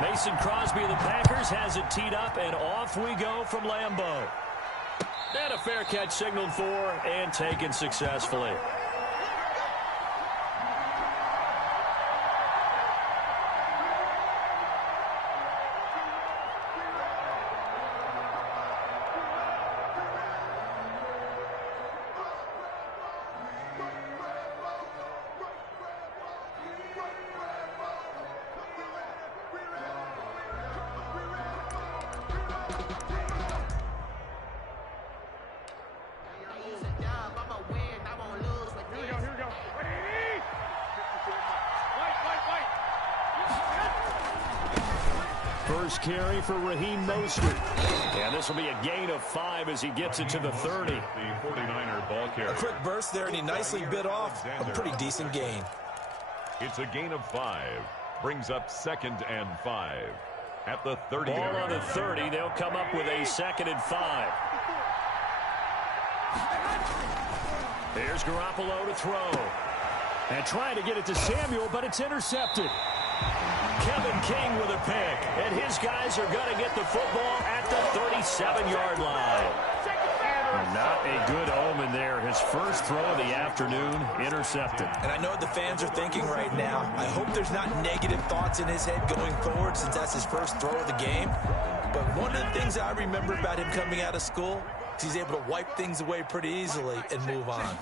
Mason Crosby of the Packers has it teed up, and off we go from Lambeau. And a fair catch signaled for and taken successfully. First carry for Raheem Mostert. And this will be a gain of 5 as he gets it to the 30. The 49er ball carrier. A quick burst there, and he nicely bit off a pretty decent gain. It's a gain of 5. Brings up 2nd and 5. At the 30. Ball on the 30. They'll come up with a 2nd and 5. There's Garoppolo to throw. And trying to get it to Samuel, but it's intercepted. Kevin King with a pick, and his guys are going to get the football at the 37-yard line. Not a good omen there. His first throw of the afternoon, intercepted. And I know what the fans are thinking right now. I hope there's not negative thoughts in his head going forward since that's his first throw of the game. But one of the things I remember about him coming out of school is he's able to wipe things away pretty easily and move on.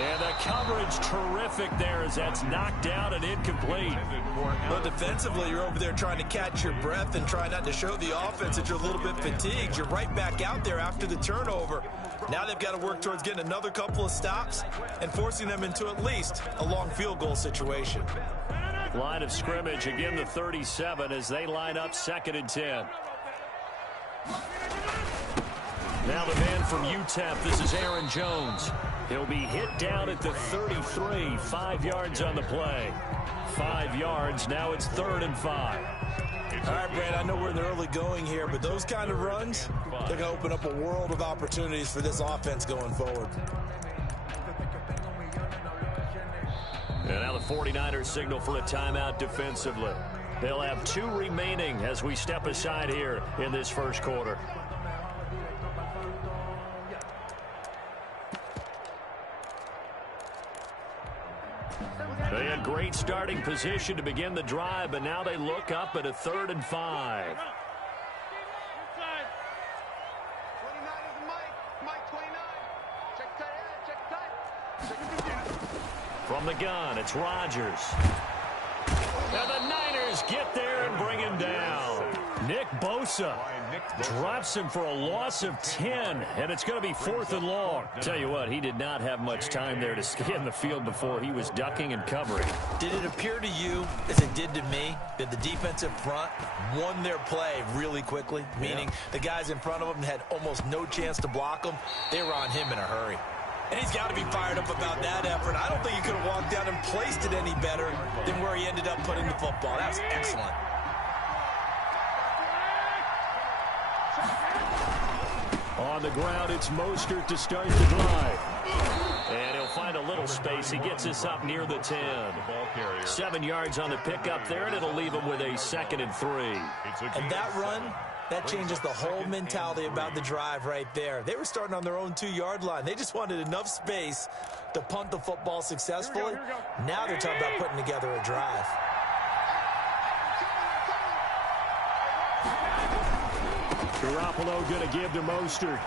And the coverage terrific there as that's knocked down and incomplete. Well, defensively, you're over there trying to catch your breath and try not to show the offense that you're a little bit fatigued. You're right back out there after the turnover. Now they've got to work towards getting another couple of stops and forcing them into at least a long field goal situation. Line of scrimmage, again the 37 as they line up 2nd and 10. Now the man from UTEP, this is Aaron Jones. He'll be hit down at the 33, 5 yards on the play. 5 yards, now it's 3rd and 5. All right, Brad, I know we're in the early going here, but those kind of runs, they're going to open up a world of opportunities for this offense going forward. And now the 49ers signal for a timeout defensively. They'll have 2 remaining as we step aside here in this first quarter. They had great starting position to begin the drive, but now they look up at a 3rd and 5. From the gun, it's Rodgers. And the Niners get there and bring him down. Nick Bosa drops him for a loss of 10, and it's going to be 4th and long. Tell you what, he did not have much time there to scan the field before he was ducking and covering. Did it appear to you, as it did to me, that the defensive front won their play really quickly? Meaning the guys in front of him had almost no chance to block him. They were on him in a hurry. And he's got to be fired up about that effort. I don't think he could have walked down and placed it any better than where he ended up putting the football. That was excellent. On the ground, it's Mostert to start the drive. And he'll find a little space. He gets us up near the 10. 7 yards on the pickup there, and it'll leave him with a 2nd and 3. And that run, that changes the whole mentality about the drive right there. They were starting on their own 2-yard line. They just wanted enough space to punt the football successfully. Now they're talking about putting together a drive. Garoppolo going to give to Mostert.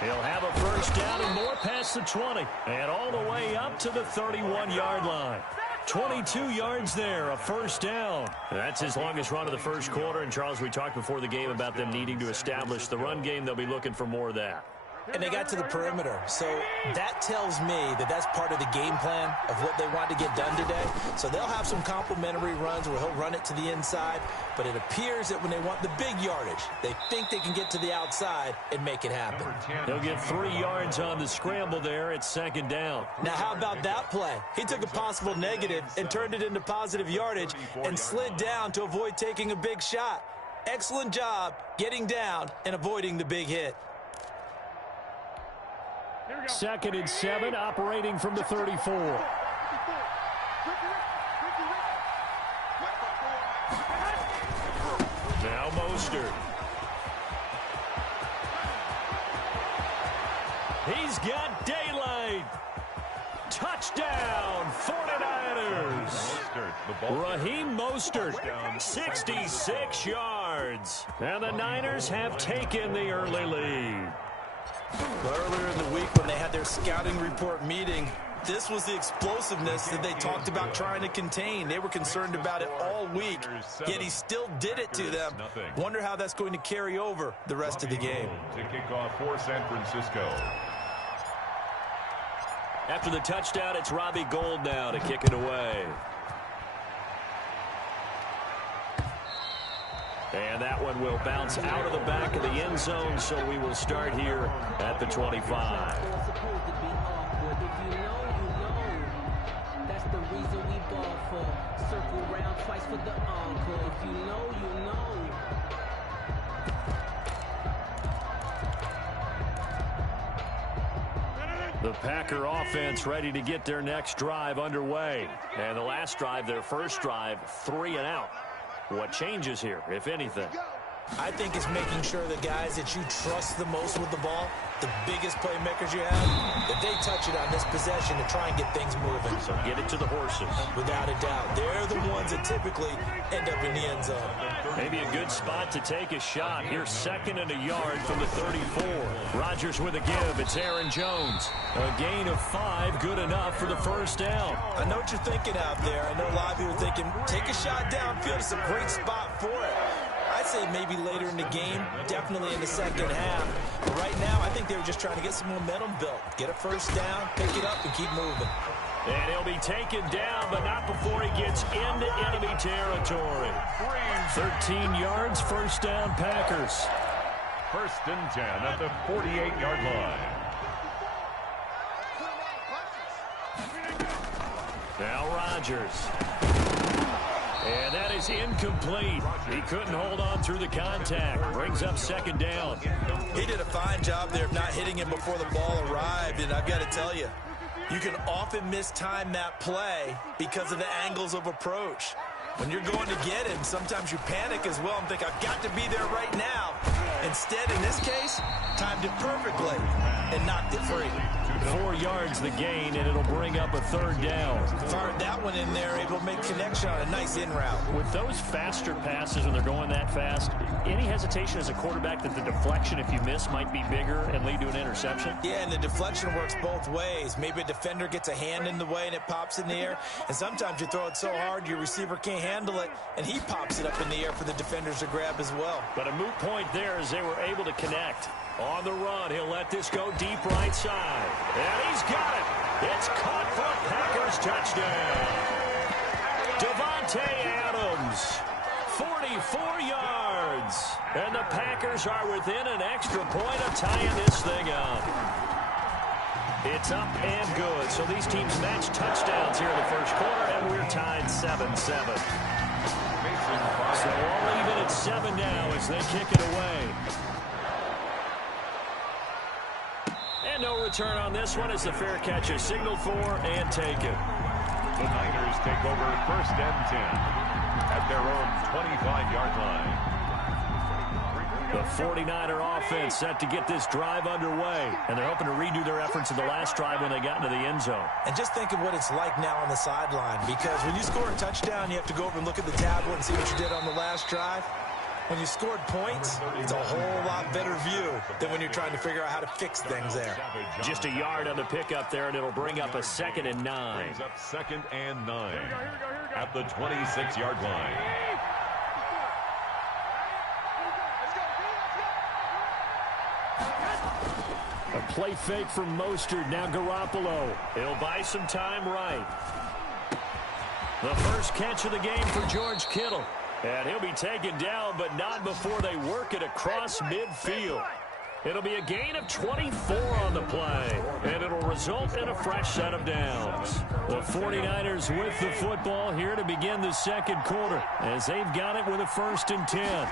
He'll have a first down and more past the 20. And all the way up to the 31-yard line. 22 yards there, a first down. That's his longest run of the first quarter. And, Charles, we talked before the game about them needing to establish the run game. They'll be looking for more of that. And they got to the perimeter. So that tells me that that's part of the game plan of what they want to get done today. So they'll have some complementary runs where he'll run it to the inside. But it appears that when they want the big yardage, they think they can get to the outside and make it happen. He'll get 3 yards on the scramble there at 2nd down. Now, how about that play? He took a possible negative and turned it into positive yardage and slid down to avoid taking a big shot. Excellent job getting down and avoiding the big hit. 2nd and 7, operating from the 34. Now Mostert. He's got daylight. Touchdown, 49ers. Raheem Mostert, 66 yards. And the Niners have taken the early lead. Earlier in the week when they had their scouting report meeting, this was the explosiveness that they talked about trying to contain. They were concerned about it all week, yet he still did it to them. Wonder how that's going to carry over the rest of the game. To kick off for San Francisco. After the touchdown, it's Robbie Gould now to kick it away. And that one will bounce out of the back of the end zone, so we will start here at the 25. That's the reason we ball for. Circle round twice for the encore. If you know, you know. The Packer offense ready to get their next drive underway. And the last drive, their first drive, 3 and out. What changes here, if anything? I think it's making sure the guys that you trust the most with the ball, the biggest playmakers you have, that they touch it on this possession to try and get things moving. So get it to the horses. Without a doubt. They're the ones that typically end up in the end zone. Maybe a good spot to take a shot. Here's 2nd and a yard from the 34. Rodgers with a give. It's Aaron Jones. A gain of 5, good enough for the first down. I know what you're thinking out there. I know a lot of you are thinking, take a shot downfield. It's a great spot for it. I'd say maybe later in the game, definitely in the second half. But right now, I think they were just trying to get some momentum built. Get a first down, pick it up, and keep moving. And he'll be taken down, but not before he gets into enemy territory. 13 yards, first down, Packers. 1st and 10 at the 48-yard line. Now Rodgers. And that is incomplete. He couldn't hold on through the contact. Brings up 2nd down. He did a fine job there of not hitting him before the ball arrived, and I've got to tell you, you can often mistime that play because of the angles of approach. When you're going to get him, sometimes you panic as well and think, I've got to be there right now. Instead, in this case, timed it perfectly and knocked it free. 4 yards the gain, and it'll bring up a 3rd down. Fired that one in there, able to make connection on a nice in route. With those faster passes when they're going that fast, any hesitation as a quarterback that the deflection, if you miss, might be bigger and lead to an interception? Yeah, and the deflection works both ways. Maybe a defender gets a hand in the way and it pops in the air, and sometimes you throw it so hard your receiver can't handle it, and he pops it up in the air for the defenders to grab as well. But a moot point there as they were able to connect. On the run, he'll let this go deep right side. And he's got it. It's caught for a Packers touchdown. Devontae Adams, 44 yards. And the Packers are within an extra point of tying this thing up. It's up and good. So these teams match touchdowns here in the first quarter, and we're tied 7-7. So all even at 7 now as they kick it away. And no return on this one as the fair catch is signaled for and taken. The Niners take over 1st and 10 at their own 25-yard line. The 49er offense set to get this drive underway, and they're hoping to redo their efforts in the last drive when they got into the end zone. And just think of what it's like now on the sideline, because when you score a touchdown, you have to go over and look at the tablet and see what you did on the last drive. When you scored points, it's a whole lot better view than when you're trying to figure out how to fix things there. Just a yard on the pickup there, and it'll bring up a 2nd and 9. Brings up 2nd and 9 at the 26-yard line. A play fake from Mostert, now Garoppolo. He'll buy some time right. The first catch of the game for George Kittle. And he'll be taken down, but not before they work it across midfield. It'll be a gain of 24 on the play, and it'll result in a fresh set of downs. The 49ers with the football here to begin the second quarter, as they've got it with a 1st and 10.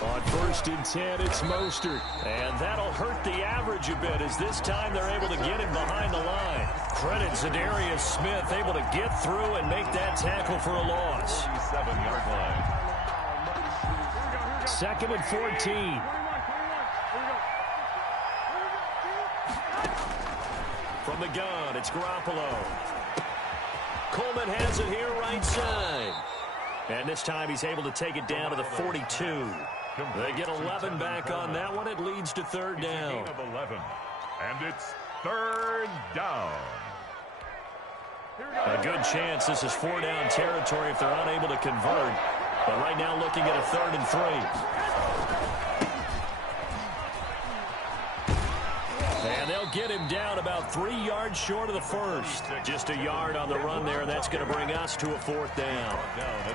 On 1st and 10, it's Mostert. And that'll hurt the average a bit as this time they're able to get him behind the line. Credit Zadarius Smith able to get through and make that tackle for a loss. 7-yard line. 2nd and 14. From the gun, it's Garoppolo. Coleman has it here right side. And this time he's able to take it down to the 42. They get 11 back on that one. It leads to 3rd down. It's a gain of 11. And it's 3rd down. A good chance this is 4-down territory if they're unable to convert. But right now looking at a 3rd and 3. And they'll get him down about 3 yards short of the first. Just a yard on the run there, and that's going to bring us to a 4th down.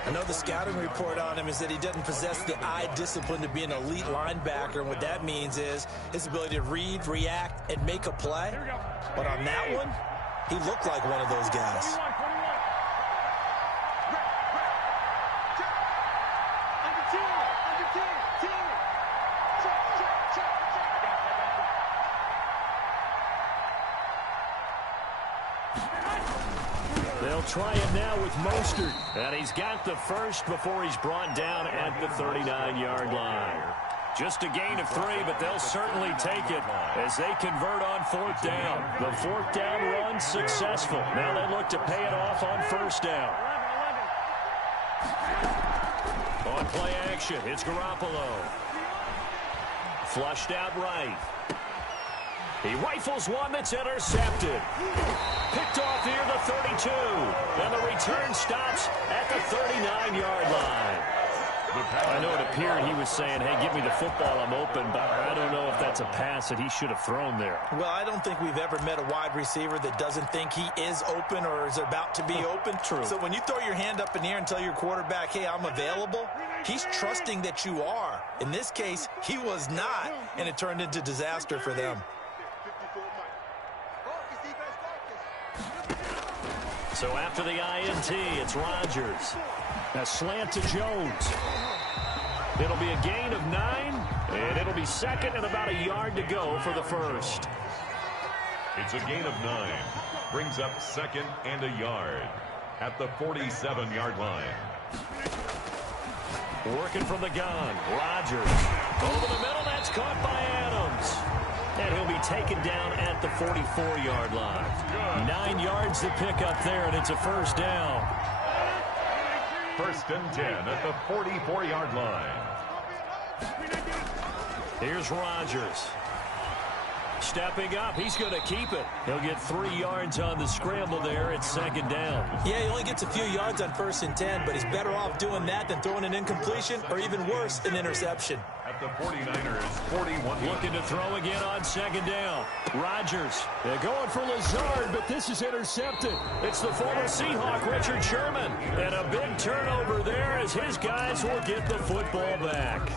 I know the scouting report on him is that he doesn't possess the eye discipline to be an elite linebacker, and what that means is his ability to read, react, and make a play. But on that one, he looked like one of those guys. They'll try him now with Mostert. And he's got the first before he's brought down at the 39-yard line. Just a gain of 3, but they'll certainly take it as they convert on 4th down. The 4th down run successful. Now they look to pay it off on 1st down. On play action, it's Garoppolo. Flushed out right. He rifles one that's intercepted. Picked off here the 32. And the return stops at the 39-yard line. I know it appeared he was saying, hey, give me the football, I'm open, but I don't know if that's a pass that he should have thrown there. Well, I don't think we've ever met a wide receiver that doesn't think he is open or is about to be open. True. So when you throw your hand up in the air and tell your quarterback, hey, I'm available, he's trusting that you are. In this case, he was not, and it turned into disaster for them. So after the INT, it's Rodgers. A slant to Jones. It'll be a gain of 9, and it'll be 2nd and about a yard to go for the first. It's a gain of 9. Brings up 2nd and a yard at the 47-yard line. Working from the gun. Rodgers. Over the middle, that's caught by Adams. And he'll be taken down at the 44-yard line. 9 yards to pick up there, and it's a 1st down. 1st and 10 at the 44-yard line. Here's Rodgers. Stepping up, he's going to keep it. He'll get 3 yards on the scramble there at 2nd down. Yeah, he only gets a few yards on 1st and 10, but he's better off doing that than throwing an incompletion or even worse, an interception. At the 49ers, 41. Looking to throw again on 2nd down. Rodgers. They're going for Lazard, but this is intercepted. It's the former Seahawk, Richard Sherman. And a big turnover there as his guys will get the football back.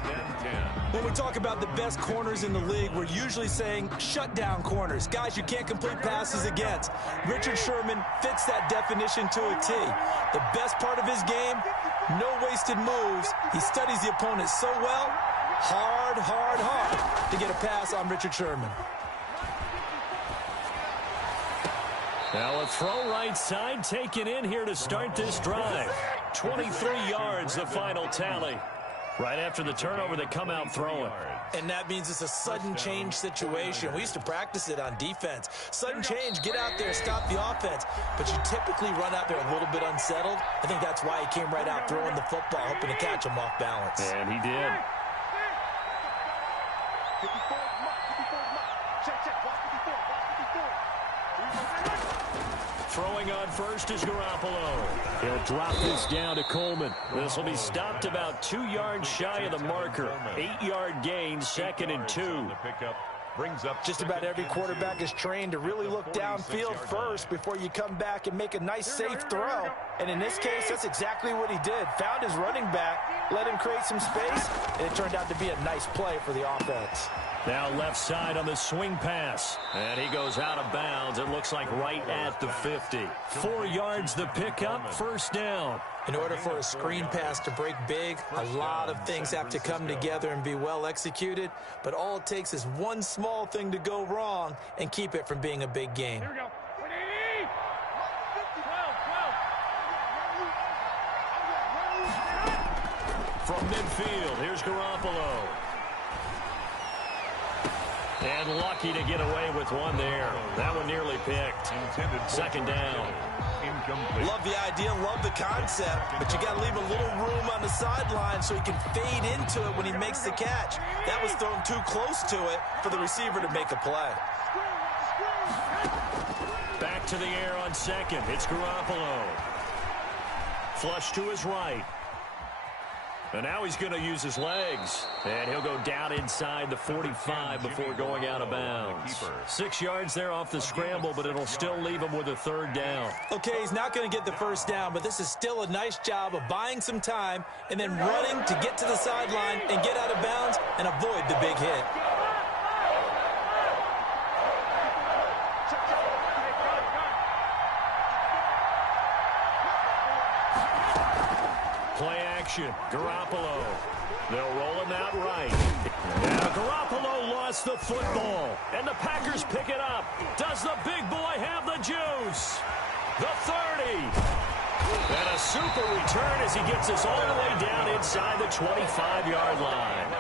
When we talk about the best corners in the league, we're usually saying shutdown corners, guys you can't complete passes against. Richard Sherman fits that definition to a T. The best part of his game, no wasted moves. He studies the opponent so well, hard to get a pass on Richard Sherman. Now a throw right side taken in here to start this drive. 23 yards, the final tally. Right after the turnover, they come out throwing. And that means it's a sudden change situation. We used to practice it on defense. Sudden change, get out there, stop the offense. But you typically run out there a little bit unsettled. I think that's why he came right out throwing the football, hoping to catch him off balance. And he did. Throwing on first is Garoppolo. He'll drop this down to Coleman. This will be stopped about 2 yards shy of the marker. 8-yard gain, 2nd and 2. Just about every quarterback is trained to really look downfield first before you come back and make a nice, safe throw. And in this case, that's exactly what he did. Found his running back, let him create some space, and it turned out to be a nice play for the offense. Now left side on the swing pass. And he goes out of bounds. It looks like right at the 50. 4 yards the pickup, first down. In order for a screen pass to break big, a lot of things have to come together and be well executed. But all it takes is one small thing to go wrong and keep it from being a big game. Here we go. From midfield, here's Garoppolo. And lucky to get away with one there. That one nearly picked. Second down. Love the idea, love the concept, but you got to leave a little room on the sideline so he can fade into it when he makes the catch. That was thrown too close to it for the receiver to make a play. Back to the air on second. It's Garoppolo. Flush to his right. And now he's going to use his legs. And he'll go down inside the 45 before going out of bounds. 6 yards there off the scramble, but it'll still leave him with a third down. Okay, he's not going to get the first down, but this is still a nice job of buying some time and then running to get to the sideline and get out of bounds and avoid the big hit. Play action. Garoppolo. They'll roll him out right. Now Garoppolo lost the football. And the Packers pick it up. Does the big boy have the juice? The 30. And a super return as he gets us all the way down inside the 25-yard line.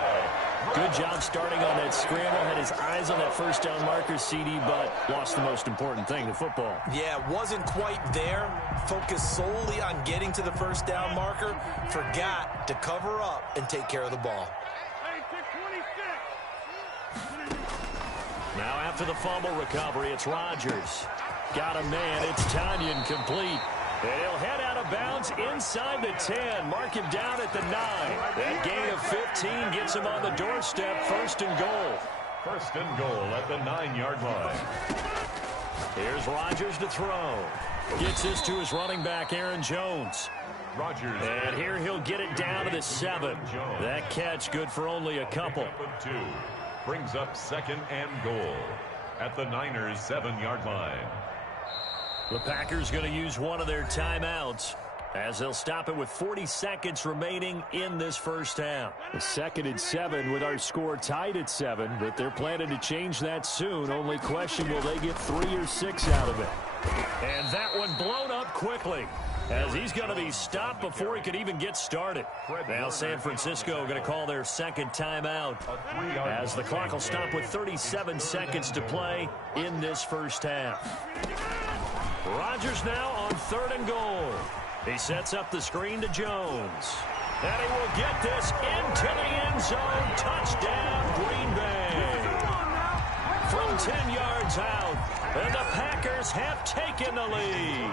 Good job starting on that scramble. Had his eyes on that first down marker, CD, but lost the most important thing, the football. Yeah, wasn't quite there. Focused solely on getting to the first down marker. Forgot to cover up and take care of the ball. Now after the fumble recovery, it's Rodgers. Got a man. It's Tanyan complete. And he'll head out of bounds inside the 10. Mark him down at the 9. That gain of 15 gets him on the doorstep. First and goal. First and goal at the 9-yard line. Here's Rodgers to throw. Gets this to his running back, Aaron Jones. Rodgers. And here he'll get it down to the 7. That catch good for only a couple. 2 brings up second and goal at the Niners' 7-yard line. The Packers going to use one of their timeouts as they'll stop it with 40 seconds remaining in this first half. The 2nd and 7 with our score tied at 7, but they're planning to change that soon. Only question, will they get 3 or 6 out of it? And that one blown up quickly as he's going to be stopped before he could even get started. Now San Francisco going to call their second timeout as the clock will stop with 37 seconds to play in this first half. Rodgers now on 3rd and goal. He sets up the screen to Jones. And he will get this into the end zone. Touchdown, Green Bay. From 10 yards out, and the Packers have taken the lead.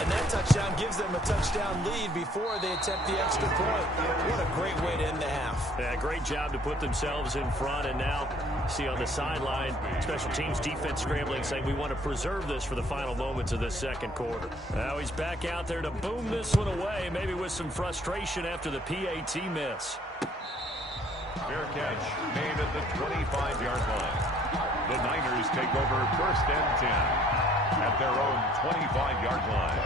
And that touchdown gives them a touchdown lead before they attempt the extra point. What a great way to end the half. Yeah, great job to put themselves in front, and now see on the sideline, special teams defense scrambling, saying we want to preserve this for the final moments of this second quarter. Now he's back out there to boom this one away, maybe with some frustration after the PAT miss. Fair catch made at the 25-yard line. The Niners take over 1st and 10 at their own 25-yard line.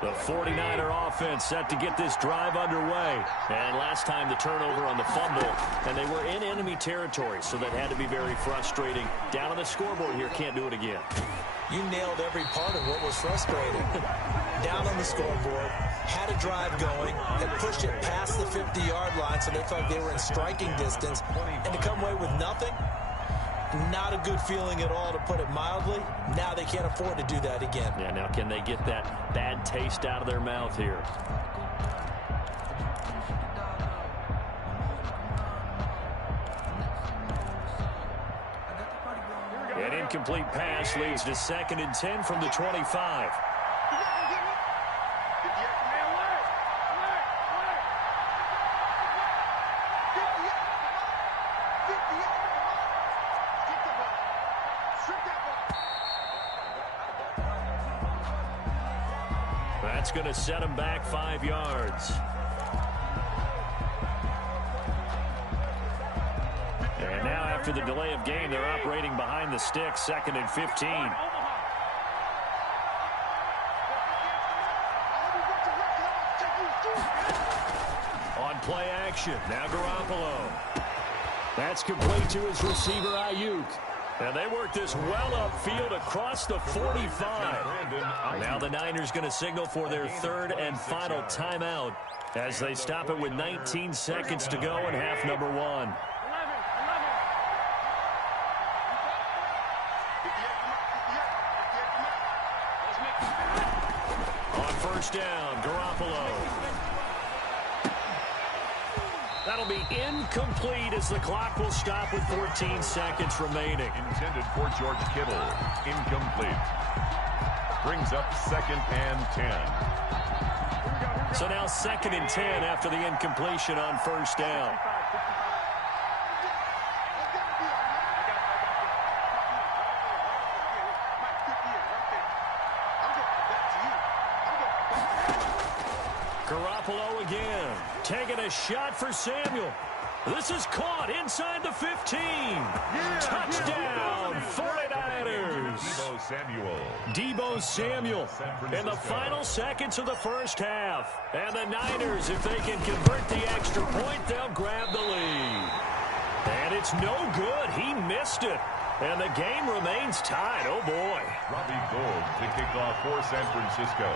The 49er offense set to get this drive underway. And last time the turnover on the fumble, and they were in enemy territory, so that had to be very frustrating. Down on the scoreboard here, can't do it again. You nailed every part of what was frustrating. Down on the scoreboard, had a drive going, had pushed it past the 50-yard line so they felt they were in striking distance, and to come away with nothing, not a good feeling at all, to put it mildly. Now they can't afford to do that again. Yeah, now can they get that bad taste out of their mouth here? An incomplete pass leads to 2nd and 10 from the 25. That's going to set him back 5 yards. after the delay of game. They're operating behind the sticks, 2nd and 15. On play action, now Garoppolo. That's complete to his receiver, Ayuk. And they work this well upfield across the 45. Now the Niners going to signal for their 3rd and final timeout as they stop it with 19 seconds to go in half number 1. On first down, Garoppolo. That'll be incomplete as the clock will stop with 14 seconds remaining. Intended for George Kittle. Incomplete. Brings up 2nd and 10. So now 2nd and 10 after the incompletion on first down. Garoppolo again, taking a shot for Samuel. This is caught inside the 15. Touchdown, 49ers. Deebo Samuel in the final seconds of the first half. And the Niners, if they can convert the extra point, they'll grab the lead. And it's no good. He missed it. And the game remains tied. Oh, boy. Robbie Gould to kick off for San Francisco.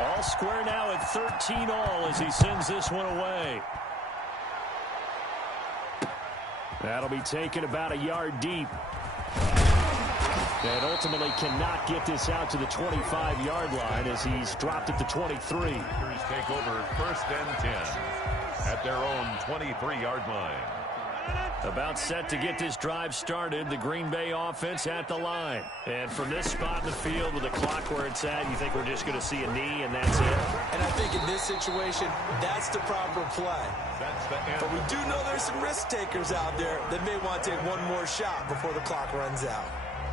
All square now at 13 all as he sends this one away. That'll be taken about a yard deep. And ultimately cannot get this out to the 25-yard line as he's dropped at the 23. Packers take over 1st and 10 at their own 23-yard line. About set to get this drive started, the Green Bay offense at the line. And from this spot in the field with the clock where it's at, you think we're just going to see a knee and that's it? And I think in this situation, that's the proper play. That's the end. But we do know there's some risk takers out there that may want to take one more shot before the clock runs out.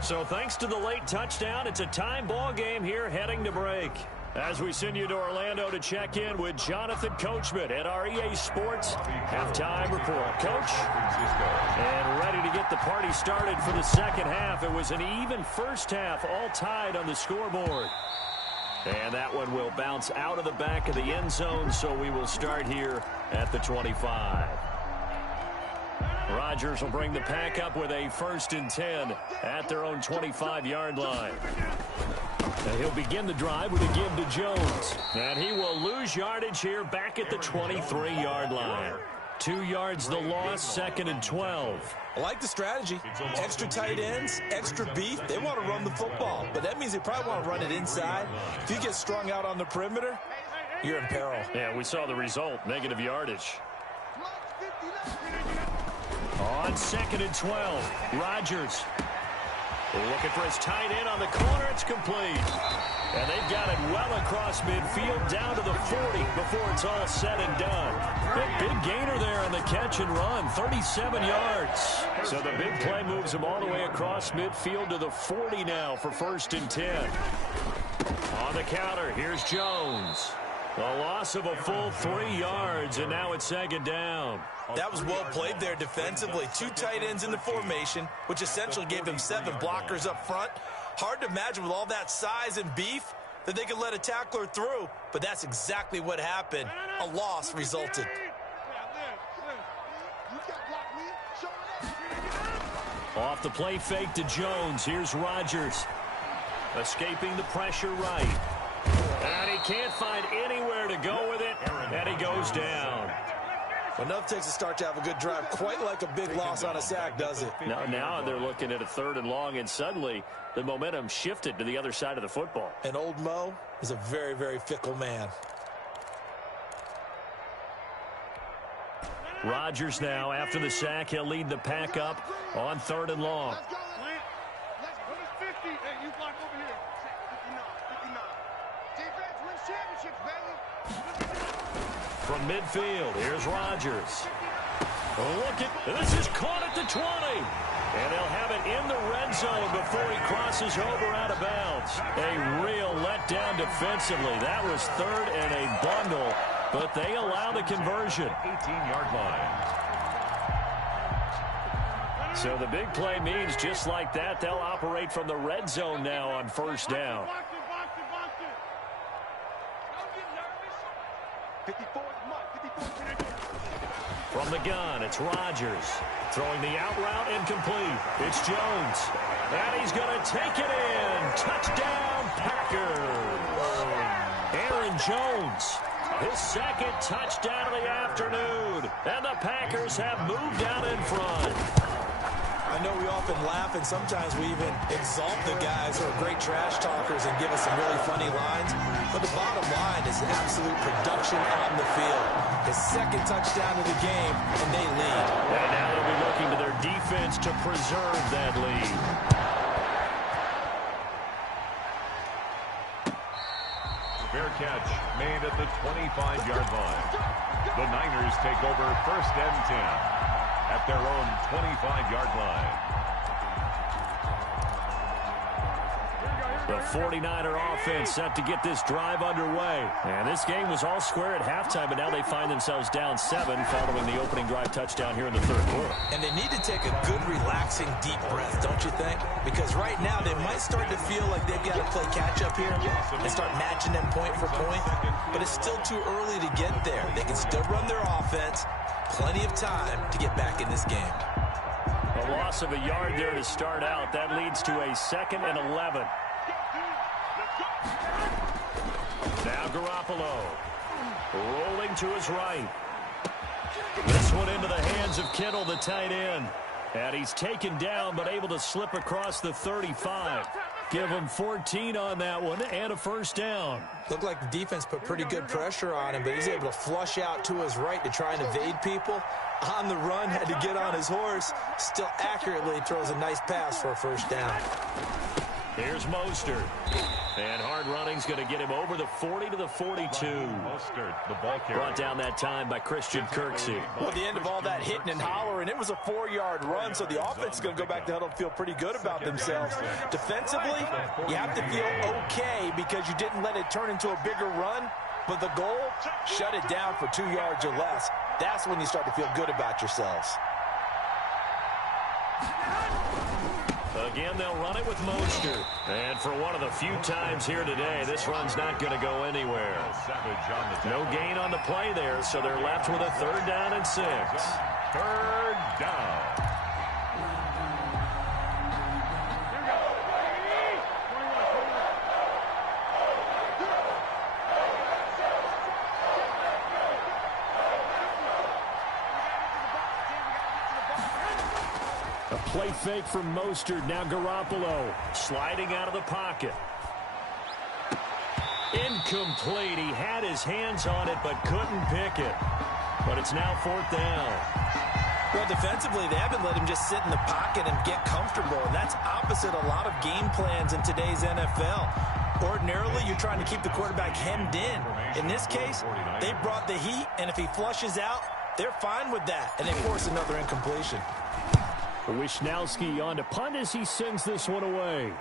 So thanks to the late touchdown, it's a time ball game here heading to break. As we send you to Orlando to check in with Jonathan Coachman at our EA Sports halftime report. Coach, and ready to get the party started for the second half. It was an even first half, all tied on the scoreboard. And that one will bounce out of the back of the end zone, so we will start here at the 25. Rodgers will bring the pack up with a 1st and 10 at their own 25-yard line. And he'll begin the drive with a give to Jones. And he will lose yardage here back at the 23-yard line. 2 yards the loss, 2nd and 12. I like the strategy. Extra tight ends, extra beef. They want to run the football, but that means they probably want to run it inside. If you get strung out on the perimeter, you're in peril. Yeah, we saw the result, negative yardage. On 2nd and 12, Rodgers looking for his tight end on the corner. It's complete. And they've got it well across midfield down to the 40 before it's all said and done. A big gainer there on the catch and run, 37 yards. So the big play moves him all the way across midfield to the 40 now for 1st and 10. On the counter, here's Jones. A loss of a full 3 yards, and now it's 2nd down. That was well played there defensively. 2 tight ends in the formation, which essentially gave them 7 blockers up front. Hard to imagine with all that size and beef that they could let a tackler through, but that's exactly what happened. A loss resulted. Off the play fake to Jones. Here's Rodgers. Escaping the pressure right. And he can't find anywhere to go with it, and he goes down. Enough takes a start to have a good drive, quite like a big loss on a sack, does it? Now they're looking at a 3rd and long, and suddenly the momentum shifted to the other side of the football. And old Mo is a very, very fickle man. Rodgers now, after the sack, he'll lead the pack up on 3rd and long. From midfield, here's Rodgers. This is caught at the 20. And they'll have it in the red zone before he crosses over out of bounds. A real letdown defensively. That was 3rd and a bundle, but they allow the conversion. 18-yard line. So the big play means just like that, they'll operate from the red zone now on first down. From the gun, it's Rodgers. Throwing the out route incomplete. It's Jones. And he's going to take it in. Touchdown, Packers. Aaron Jones, his second touchdown of the afternoon. And the Packers have moved out in front. I know we often laugh, and sometimes we even exalt the guys who are great trash talkers and give us some really funny lines. But the bottom line is absolute production on the field. His second touchdown of the game, and they lead. And now they'll be looking to their defense to preserve that lead. Fair catch made at the 25-yard line. The Niners take over first and 10 at their own 25-yard line. The 49er offense set to get this drive underway. And this game was all square at halftime, but now they find themselves down 7 following the opening drive touchdown here in the third quarter. And they need to take a good, relaxing, deep breath, don't you think? Because right now they might start to feel like they've got to play catch-up here and start matching them point for point. But it's still too early to get there. They can still run their offense. Plenty of time to get back in this game. A loss of a yard there to start out. That leads to a 2nd and 11. Now Garoppolo rolling to his right. This one into the hands of Kittle, the tight end. And he's taken down but able to slip across the 35. Give him 14 on that one and a first down. Looked like the defense put pretty good pressure on him, but he's able to flush out to his right to try and evade people. On the run, had to get on his horse. Still accurately throws a nice pass for a first down. Here's Mostert. And hard running's going to get him over the 40 to the 42. Mostert, the ball carrier. Brought down that time by Christian Kirksey. Well, at the end of all that hitting and hollering, it was a 4-yard run, so the offense is going to go back to huddle and feel pretty good about themselves. Defensively, you have to feel okay because you didn't let it turn into a bigger run, but the goal, shut it down for 2 yards or less. That's when you start to feel good about yourselves. Again, they'll run it with Mostert. And for one of the few times here today, this run's not going to go anywhere. No gain on the play there, so they're left with a 3rd down and 6. 3rd down. A play fake from Mostert. Now Garoppolo sliding out of the pocket. Incomplete. He had his hands on it but couldn't pick it. But it's now 4th down. Well, defensively, they haven't let him just sit in the pocket and get comfortable. And that's opposite a lot of game plans in today's NFL. Ordinarily, you're trying to keep the quarterback hemmed in. In this case, they brought the heat, and if he flushes out, they're fine with that. And they force another incompletion. Wishnowski on to punt as he sends this one away.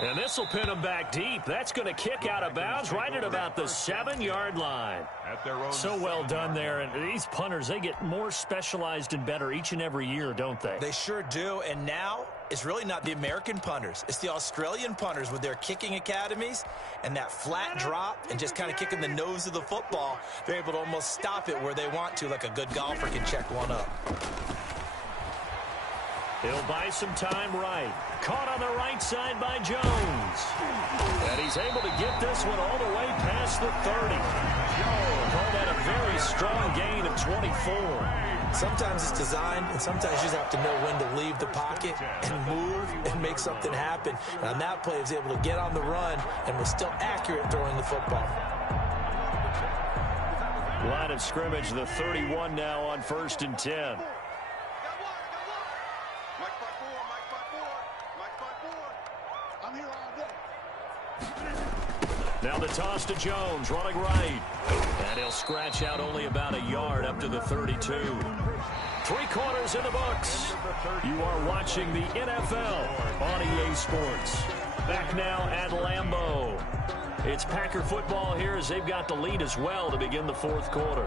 And this will pin him back deep. That's going to kick out of bounds right at about the 7-yard line. So well done there. And these punters, they get more specialized and better each and every year, don't they? They sure do. And now it's really not the American punters. It's the Australian punters with their kicking academies and that flat drop and just kind of kicking the nose of the football. They're able to almost stop it where they want to, like a good golfer can check one up. He'll buy some time right. Caught on the right side by Jones. And he's able to get this one all the way past the 30. Call that a very strong gain of 24. Sometimes it's designed, and sometimes you just have to know when to leave the pocket and move and make something happen. And on that play, he was able to get on the run and was still accurate throwing the football. Line of scrimmage, the 31 now on 1st and 10. Now the toss to Jones, running right. And he'll scratch out only about a yard up to the 32. 3 quarters in the books. You are watching the NFL on EA Sports. Back now at Lambeau. It's Packer football here as they've got the lead as well to begin the 4th quarter.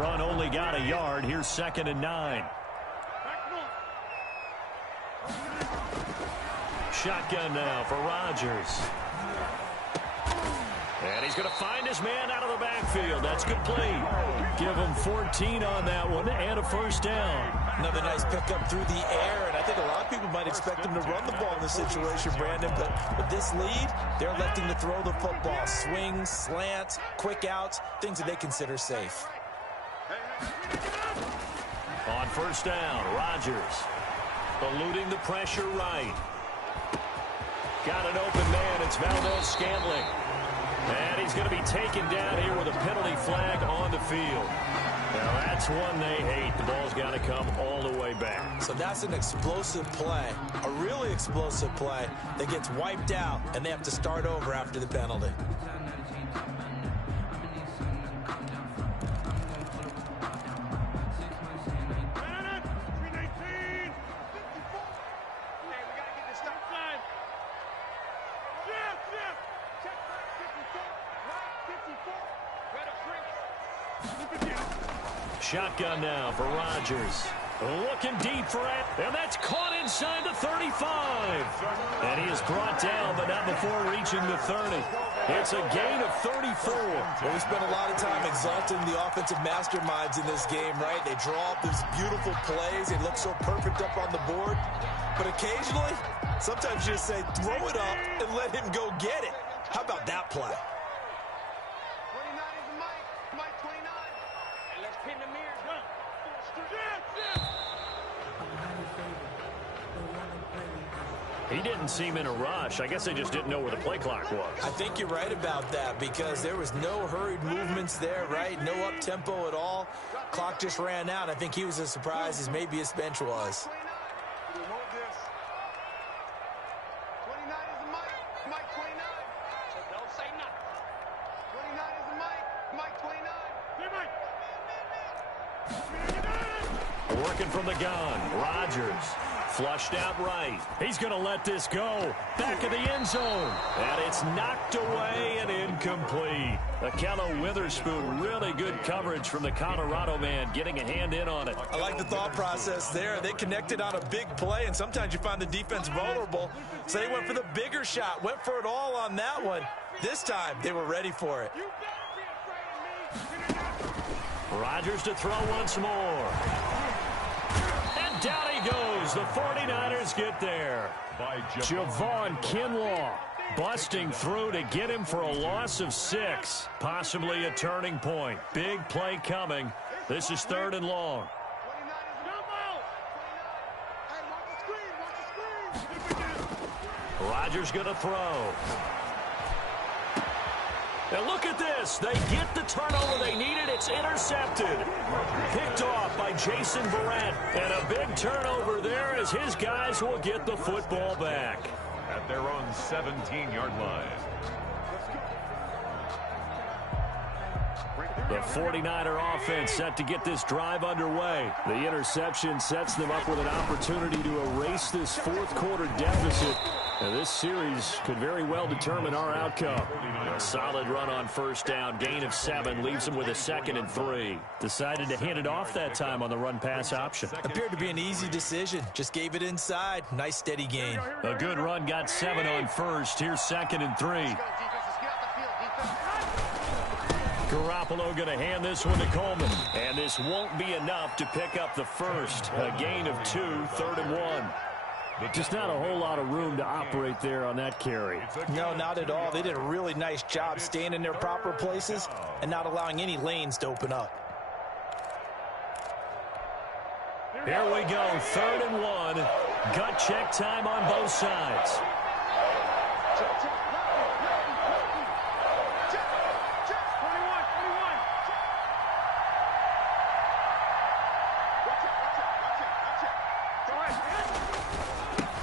run only got a yard. Here's 2nd and 9. Shotgun now for Rodgers. And he's going to find his man out of the backfield. That's complete. Give him 14 on that one and a first down. Another nice pickup through the air, and I think a lot of people might expect him to run the ball in this situation, Brandon, but with this lead, they're electing to throw the football. Swings, slants, quick outs, things that they consider safe. On first down, Rodgers eluding the pressure right. Got an open man. It's Valdez-Scantling. And he's going to be taken down here with a penalty flag on the field. Now, that's one they hate. The ball's got to come all the way back. So that's an explosive play, a really explosive play that gets wiped out, and they have to start over after the penalty. Shotgun now for Rodgers. Looking deep for it, and that's caught inside the 35. And he is brought down, but not before reaching the 30. It's a gain of 34. Well, we spent a lot of time exalting the offensive masterminds in this game, right? They draw up these beautiful plays. They look so perfect up on the board. But occasionally, sometimes you just say, throw it up and let him go get it. How about that play? He didn't seem in a rush. I guess they just didn't know where the play clock was. I think you're right about that because there was no hurried movements there, right? No up-tempo at all. Clock just ran out. I think he was as surprised as maybe his bench was. Working from the gun, Rodgers. Flushed out right. He's going to let this go. Back of the end zone. And it's knocked away and incomplete. Akello Witherspoon, really good coverage from the Colorado man, getting a hand in on it. I like the thought process there. They connected on a big play, and sometimes you find the defense vulnerable. So they went for the bigger shot, went for it all on that one. This time, they were ready for it. Rodgers to throw once more. Down he goes. The 49ers get there. Javon Kinlaw busting through to get him for a loss of 6. Possibly a turning point. Big play coming. This is 3rd and long. Rodgers going to throw. And look at this. They get the turnover they needed. It's intercepted. Picked off by Jason Verrett. And a big turnover there as his guys will get the football back. At their own 17-yard line. The 49er offense set to get this drive underway. The interception sets them up with an opportunity to erase this fourth quarter deficit. And this series could very well determine our outcome. A solid run on first down, gain of 7, leaves them with a 2nd and 3. Decided to hand it off that time on the run-pass option. Appeared to be an easy decision. Just gave it inside. Nice steady gain. A good run, got 7 on first. Here's 2nd and 3. Garoppolo going to hand this one to Coleman. And this won't be enough to pick up the first. A gain of 2, 3rd and 1. Just not a whole lot of room to operate there on that carry. No, not at all. They did a really nice job staying in their proper places and not allowing any lanes to open up. Here we go, 3rd and 1. Gut check time on both sides.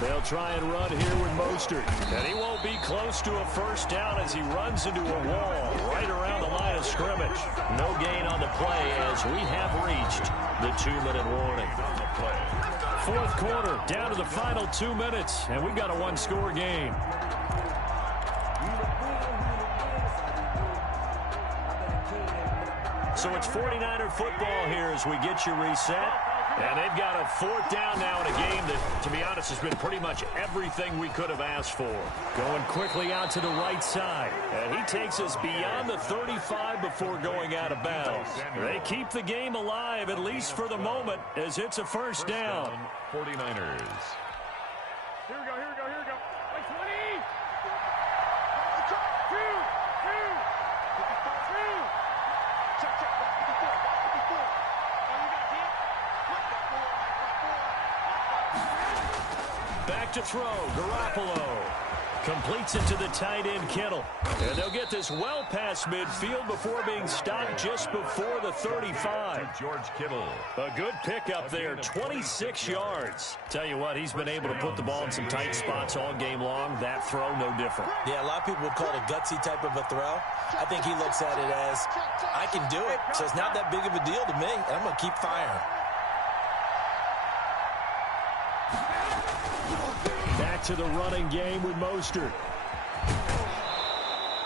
They'll try and run here with Mostert. And he won't be close to a first down as he runs into a wall right around the line of scrimmage. No gain on the play as we have reached the 2-minute warning. Fourth quarter, down to the final 2 minutes, and we've got a one-score game. So it's 49er football here as we get you reset. And they've got a fourth down now in a game that, to be honest, has been pretty much everything we could have asked for. Going quickly out to the right side. And he takes us beyond the 35 before going out of bounds. They keep the game alive, at least for the moment, as it's a first down. 49ers. Here we go. Like 20. Back to throw, Garoppolo. Completes it to the tight end, Kittle. And they'll get this well past midfield before being stopped just before the 35. George Kittle. A good pickup there, 26 yards. Tell you what, he's been able to put the ball in some tight spots all game long. That throw, no different. Yeah, a lot of people would call it a gutsy type of a throw. I think he looks at it as, I can do it, so it's not that big of a deal to me, and I'm going to keep firing. Back to the running game with Mostert.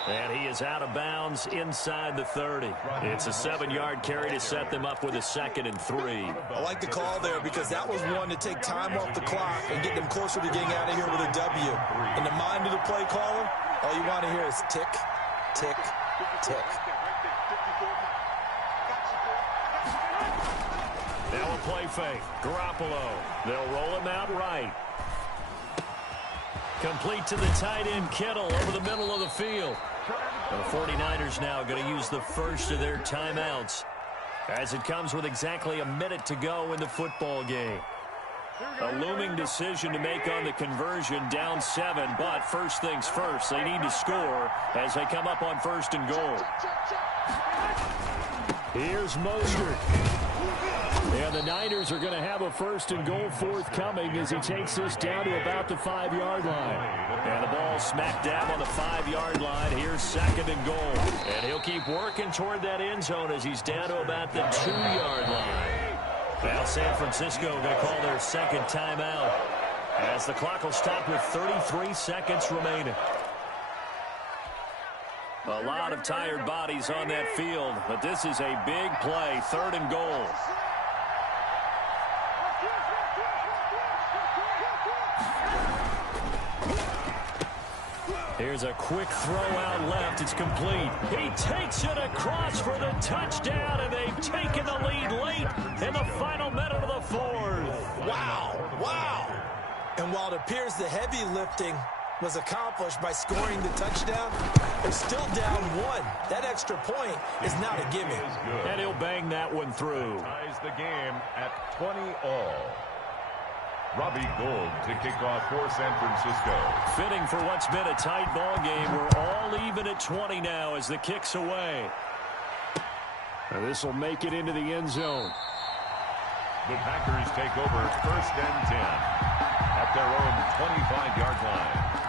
And he is out of bounds inside the 30. It's a 7-yard carry to set them up with a 2nd and 3. I like the call there because that was one to take time off the clock and get them closer to getting out of here with a W. In the mind of the play caller, all you want to hear is tick, tick, tick. Now a play fake. Garoppolo. They'll roll him out right. Complete to the tight end, Kittle, over the middle of the field. The 49ers now going to use the first of their timeouts as it comes with exactly a minute to go in the football game. A looming decision to make on the conversion, down 7, but first things first, they need to score as they come up on 1st and goal. Here's Mostert. And the Niners are going to have a 1st and goal forthcoming as he takes this down to about the 5-yard line. And the ball smack dab on the 5-yard line. Here's 2nd and goal. And he'll keep working toward that end zone as he's down to about the 2-yard line. Now San Francisco going to call their 2nd timeout as the clock will stop with 33 seconds remaining. A lot of tired bodies on that field, but this is a big play, 3rd and goal. Here's a quick throw out left. It's complete. He takes it across for the touchdown, and they've taken the lead late in the final minute of the 4th. Wow. And while it appears the heavy lifting was accomplished by scoring the touchdown, they're still down 1. That extra point is not a gimme. And he'll bang that one through. Ties the game at 20-all. Robbie Gould to kick off for San Francisco. Fitting for what's been a tight ball game. We're all even at 20 now as the kick's away. And this will make it into the end zone. The Packers take over 1st and 10 at their own 25-yard line.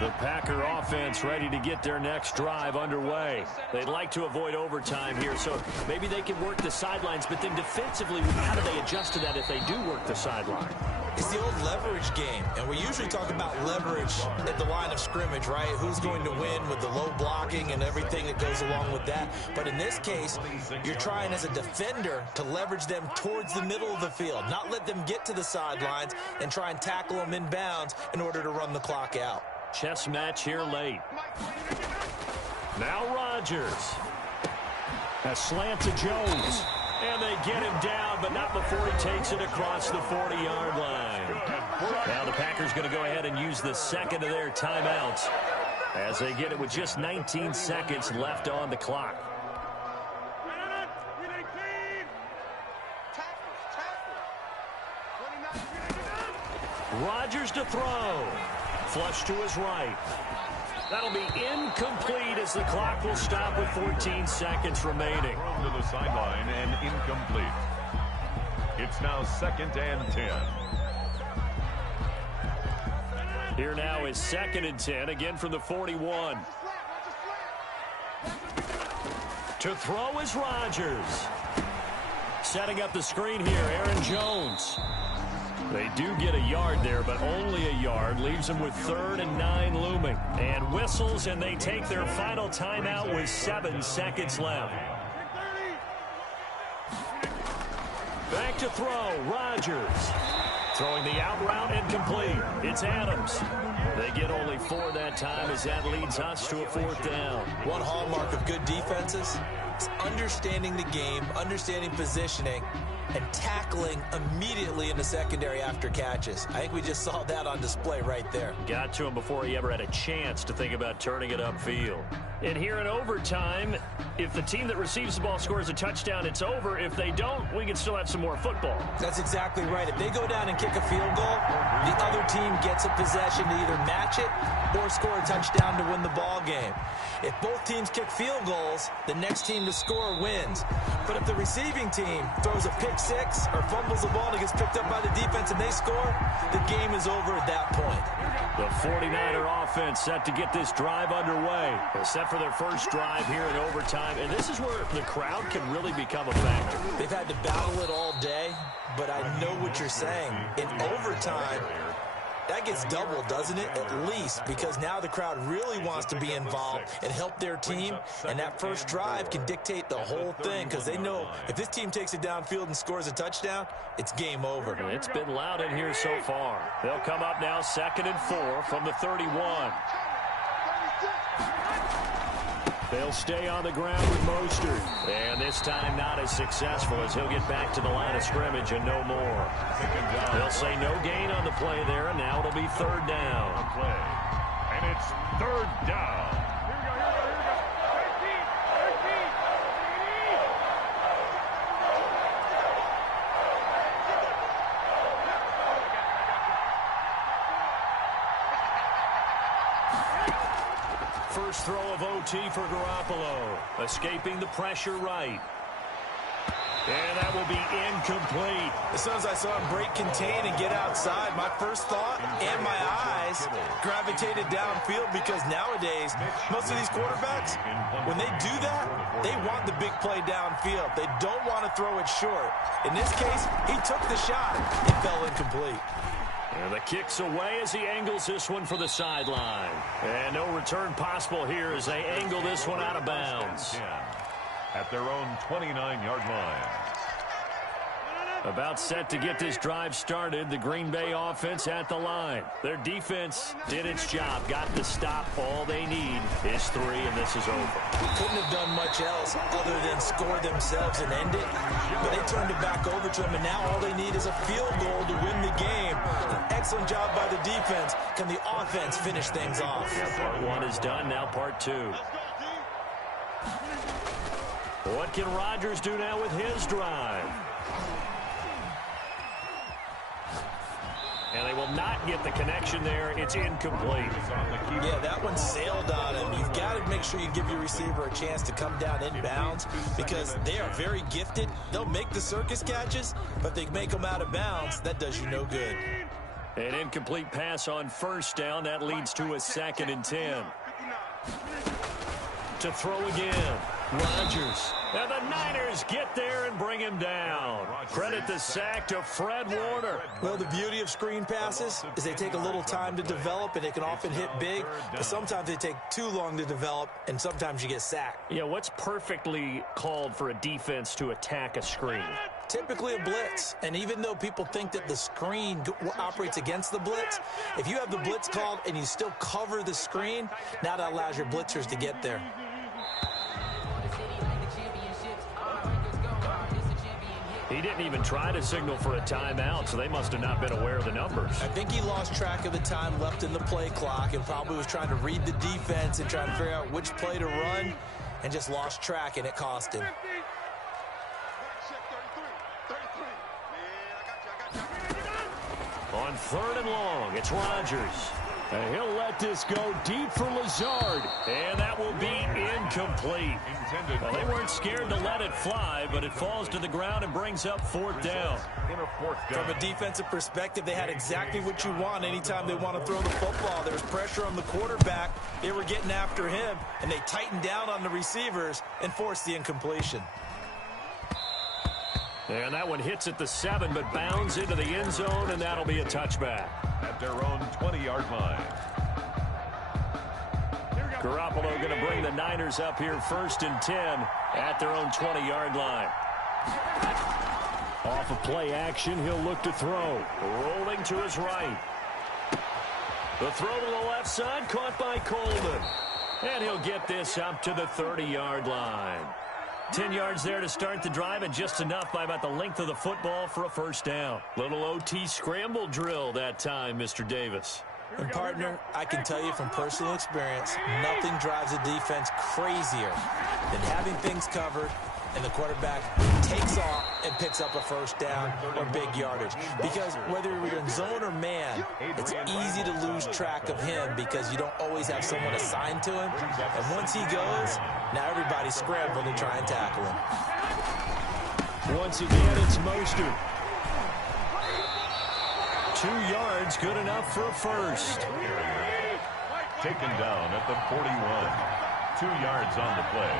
The Packer offense ready to get their next drive underway. They'd like to avoid overtime here, so maybe they can work the sidelines, but then defensively, how do they adjust to that if they do work the sideline? It's the old leverage game, and we usually talk about leverage at the line of scrimmage, right? Who's going to win with the low blocking and everything that goes along with that. But in this case, you're trying as a defender to leverage them towards the middle of the field, not let them get to the sidelines and try and tackle them in bounds in order to run the clock out. Chess match here late. Now Rodgers. A slant to Jones. And they get him down, but not before he takes it across the 40-yard line. Now the Packers going to go ahead and use the 2nd of their timeouts as they get it with just 19 seconds left on the clock. Rodgers to throw. Flush to his right. That'll be incomplete as the clock will stop with 14 seconds remaining. Thrown to the sideline and incomplete. It's now 2nd and 10. Here now is 2nd and 10, again from the 41. To throw is Rodgers. Setting up the screen here, Aaron Jones. They do get a yard there, but only a yard. Leaves them with 3rd and 9 looming. And whistles, and they take their final timeout with 7 seconds left. Back to throw, Rodgers. Throwing the out route incomplete. It's Adams. They get only 4 that time as that leads us to a 4th down. One hallmark of good defenses is understanding the game, understanding positioning, and tackling immediately in the secondary after catches. I think we just saw that on display right there. Got to him before he ever had a chance to think about turning it upfield. And here in overtime, if the team that receives the ball scores a touchdown, it's over. If they don't, we can still have some more football. That's exactly right. If they go down and kick a field goal, the other team gets a possession to either match it or score a touchdown to win the ball game. If both teams kick field goals, the next team to score wins. But if the receiving team throws a pick six or fumbles the ball and it gets picked up by the defense and they score, the game is over at that point. The 49er offense set to get this drive underway. Set for their first drive here in overtime. And this is where the crowd can really become a factor. They've had to battle it all day, but I know what you're saying. In overtime, that gets doubled, doesn't it? At least, because now the crowd really wants to be involved and help their team, and that first drive can dictate the whole thing because they know if this team takes it downfield and scores a touchdown, it's game over. It's been loud in here so far. They'll come up now 2nd and 4 from the 31. They'll stay on the ground with Mostert. And this time not as successful as he'll get back to the line of scrimmage and no more. They'll say no gain on the play there, and now it'll be 3rd down. And it's 3rd down. First throw of OT for Garoppolo. Escaping the pressure right. And that will be incomplete. As soon as I saw him break contain and get outside, my first thought and my eyes gravitated downfield because nowadays, most of these quarterbacks, when they do that, they want the big play downfield. They don't want to throw it short. In this case, he took the shot. It fell incomplete. And the kick's away as he angles this one for the sideline. And no return possible here as they angle this one out of bounds. At their own 29-yard line. About set to get this drive started, the Green Bay offense at the line. Their defense did its job, got the stop. All they need is 3, and this is over. Couldn't have done much else other than score themselves and end it. But they turned it back over to them, and now all they need is a field goal to win the game. An excellent job by the defense. Can the offense finish things off? Part 1 is done, now part 2. What can Rodgers do now with his drive? And they will not get the connection there. It's incomplete. Yeah, that one sailed on him. You've got to make sure you give your receiver a chance to come down inbounds because they are very gifted. They'll make the circus catches, but they make them out of bounds. That does you no good. An incomplete pass on 1st down. That leads to a 2nd and 10. To throw again. Rodgers. And the Niners get there and bring him down. Credit the sack to Fred Warner. Well, the beauty of screen passes is they take a little time to develop, and they can often hit big, but sometimes they take too long to develop, and sometimes you get sacked. Yeah, what's perfectly called for a defense to attack a screen? Typically a blitz, and even though people think that the screen operates against the blitz, if you have the blitz called and you still cover the screen, now that allows your blitzers to get there. He didn't even try to signal for a timeout, so they must have not been aware of the numbers. I think he lost track of the time left in the play clock and probably was trying to read the defense and trying to figure out which play to run and just lost track, and it cost him. On 3rd and long, it's Rodgers. And he'll let this go deep for Lazard. And that will be incomplete. Well, they weren't scared to let it fly, but it falls to the ground and brings up 4th down. From a defensive perspective, they had exactly what you want anytime they want to throw the football. There was pressure on the quarterback. They were getting after him, and they tightened down on the receivers and forced the incompletion. And that one hits at the 7, but bounds into the end zone, and that'll be a touchback. At their own 20-yard line. Garoppolo going to bring the Niners up here 1st and 10 at their own 20-yard line. Off of play action, he'll look to throw. Rolling to his right. The throw to the left side, caught by Coleman. And he'll get this up to the 30-yard line. 10 yards there to start the drive, and just enough by about the length of the football for a first down. Little OT scramble drill that time, Mr. Davis. And, partner, I can tell you from personal experience, nothing drives a defense crazier than having things covered and the quarterback takes off and picks up a first down or big yardage. Because whether you're in zone or man, it's easy to lose track of him because you don't always have someone assigned to him. And once he goes, now everybody's scrambling to try and tackle him. Once again, it's Mostert. 2 yards, good enough for a first. Taken down at the 41. 2 yards on the play.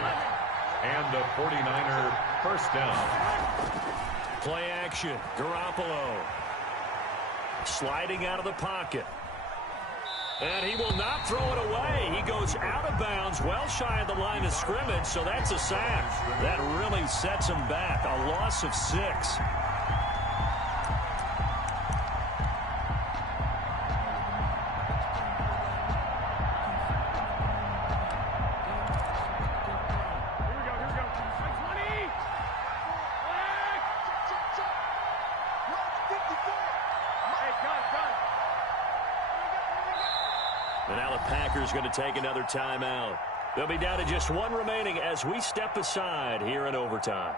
And the 49er first down. Play action. Garoppolo. Sliding out of the pocket. And he will not throw it away. He goes out of bounds, well shy of the line of scrimmage, so that's a sack. That really sets him back. A loss of 6. And now the Packers going to take another timeout. They'll be down to just 1 remaining as we step aside here in overtime.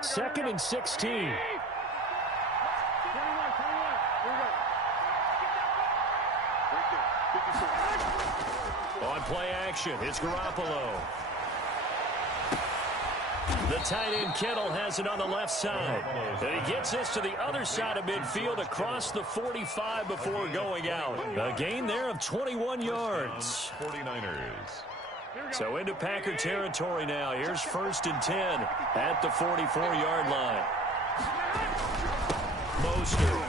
Second and 16. 21. Here we go. On play action, it's Garoppolo. The tight end Kittle has it on the left side. And he gets this to the other side of midfield across the 45 before going out. A gain there of 21 yards. 49ers. So into Packer territory now. Here's 1st and 10 at the 44-yard line. Mostert.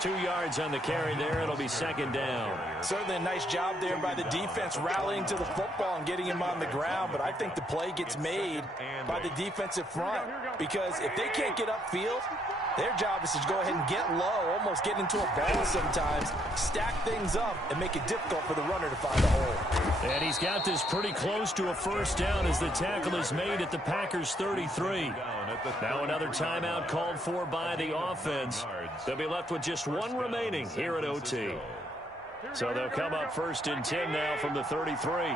2 yards on the carry there. It'll be 2nd down. Certainly a nice job there by the defense rallying to the football and getting him on the ground, but I think the play gets made by the defensive front because if they can't get upfield, their job is to go ahead and get low, almost get into a ball sometimes, stack things up, and make it difficult for the runner to find a hole. And he's got this pretty close to a first down as the tackle is made at the Packers' 33. Now another timeout called for by the offense. They'll be left with just 1 remaining here at OT. So they'll come up 1st and 10 now from the 33.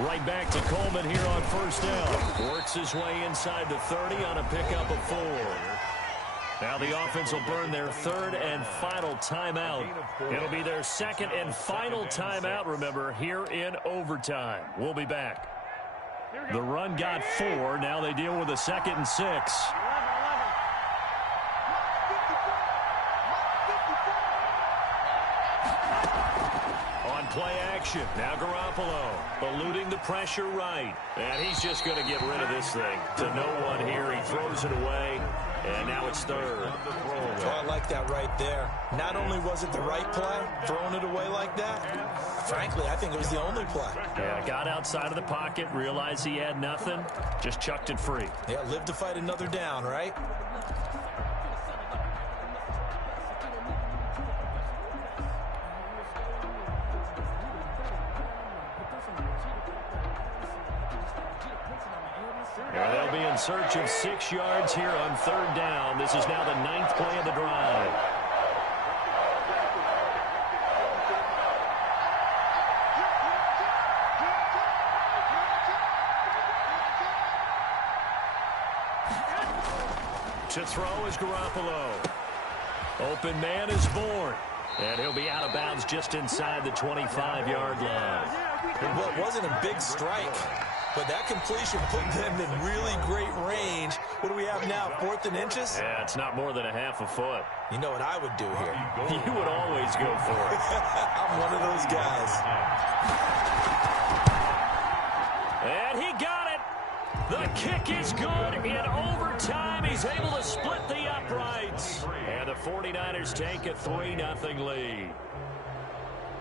Right back to Coleman here on 1st down. Works his way inside the 30 on a pickup of 4. Now the offense will burn their 3rd and final timeout. It'll be their 2nd and final timeout, remember, here in overtime. We'll be back. The run got 4. Now they deal with a 2nd and 6. On play action, now Garoppolo eluding the pressure right. And he's just going to get rid of this thing to no one here. He throws it away, and now it's 3rd. Oh, I like that right there. Not only was it the right play, throwing it away like that, frankly, I think it was the only play. Yeah, got outside of the pocket, realized he had nothing, just chucked it free. Yeah, live to fight another down, right? They'll be in search of 6 yards here on 3rd down. This is now the 9th play of the drive. To throw is Garoppolo. Open man is born. And he'll be out of bounds just inside the 25-yard line. Well, it wasn't a big strike, but that completion put them in really great range. What do we have now, 4th and inches? Yeah, it's not more than a half a foot. You know what I would do here? You would always go for it. I'm one of those guys. And he got it. The kick is good in overtime. He's able to split the uprights. And the 49ers take a 3-0 lead.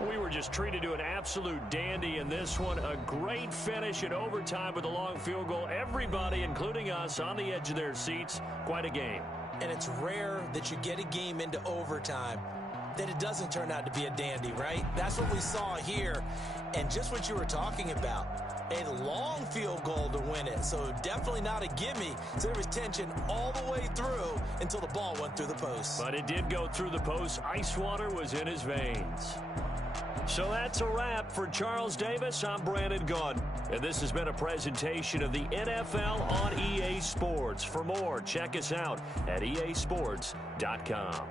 We were just treated to an absolute dandy in this one. A great finish in overtime with a long field goal. Everybody, including us, on the edge of their seats. Quite a game. And it's rare that you get a game into overtime that it doesn't turn out to be a dandy, right? That's what we saw here. And just what you were talking about, a long field goal to win it. So definitely not a gimme. So there was tension all the way through until the ball went through the post. But it did go through the post. Ice water was in his veins. So that's a wrap for Charles Davis. I'm Brandon Gaudin. And this has been a presentation of the NFL on EA Sports. For more, check us out at easports.com.